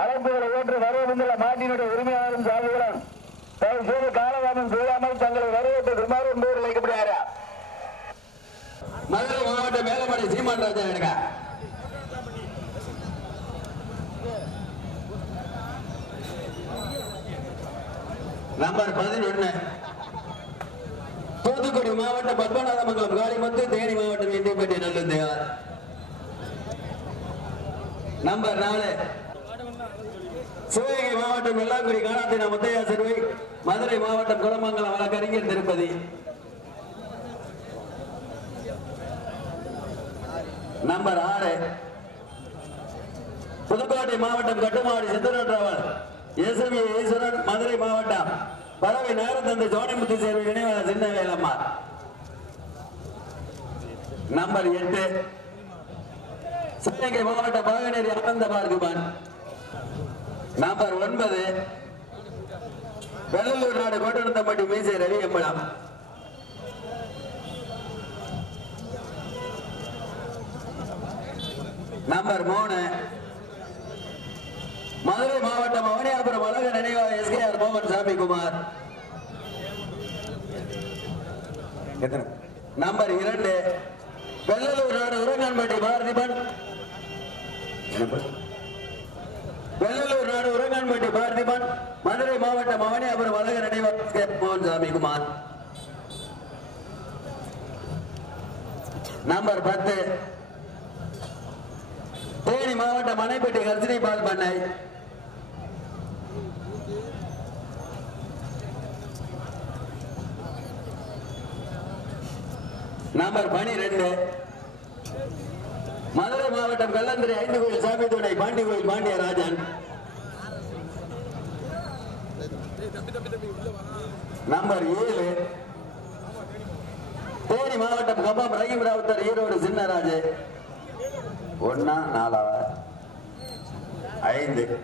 அழைப்புகளை ஏற்று வரவேண்டுள்ள மாட்டினுடைய உரிமையாளரும் சாதிகளும். தயவு செய்து காலதாமம் செய்யாமல் தங்களை வரவேற்று வரவேற்றுமாறு என்பவர் அழைக்கப்படுகிறாரா மதுரை மாவட்ட மேலமடை சீமான் ராஜா எடுக்க நம்பர் பதினொன்று தூத்துக்குடி மாவட்டம் பத்மநாதமங்கலம் காளிமுத்து தேனி மாவட்டம் இண்டிப்பட்டி நல்லுந்தையார் நம்பர் நாலு. சிவகங்கை மாவட்டம் வெள்ளாங்குடி காணாத்தின முத்தையா சிறுவை மதுரை மாவட்டம் குளமங்கலம் வழக்கறிஞர் திருப்பதி நம்பர் ஆறு. புதுக்கோட்டை மாவட்டம் கட்டுமாடி சித்தரட்ராவல் எஸ்எம்ஏ ஈஸ்வரன் மதுரை மாவட்டம் பறவை நேரத்தந்தை சோனிமுத்து சேர்வை நினைவாக சின்ன வேலம்மா நம்பர் எட்டு. சிவகங்கை மாவட்டம் பாகனேரி ஆனந்த பார்க்குமான் நம்பர் ஒன்பது. வெள்ளலூர் நாடு கோட்டனத்தம்பட்டி மீசை ரவி எம்பலம். நம்பர் மூணு. மதுரை மாவட்டம் அவனியாபுரம் அழக நினைவாக எஸ்கேஆர் மோகன் சாமி குமார் நம்பர் இரண்டு. வெள்ளலூர் நாடு உரங்கன்பட்டி பார்த்திபன் என்னப்பா? வெள்ளலூர் நாடு உரங்கன்பட்டி பார்த்திபன் மதுரை மாவட்டம் அவனியாபுரம் அழக நினைவாக எஸ்கேஆர் மோகன் நம்பர் பத்து. தேனி மாவட்டம் மனைப்பேட்டை கர்ஜினி பால் பண்ணை. நம்பர் பனிரெண்டு. மதுரை மாவட்டம் கல்லந்திரி ஐந்து கோயில் சாமி துணை பாண்டி கோயில் பாண்டியராஜன். நம்பர் ஏழு. தேனி மாவட்டம் கம்பம் ரஹீம் ராவுத்தர் ஈரோடு சின்னராஜு. ஒன்னா நாலாவது ஐந்து.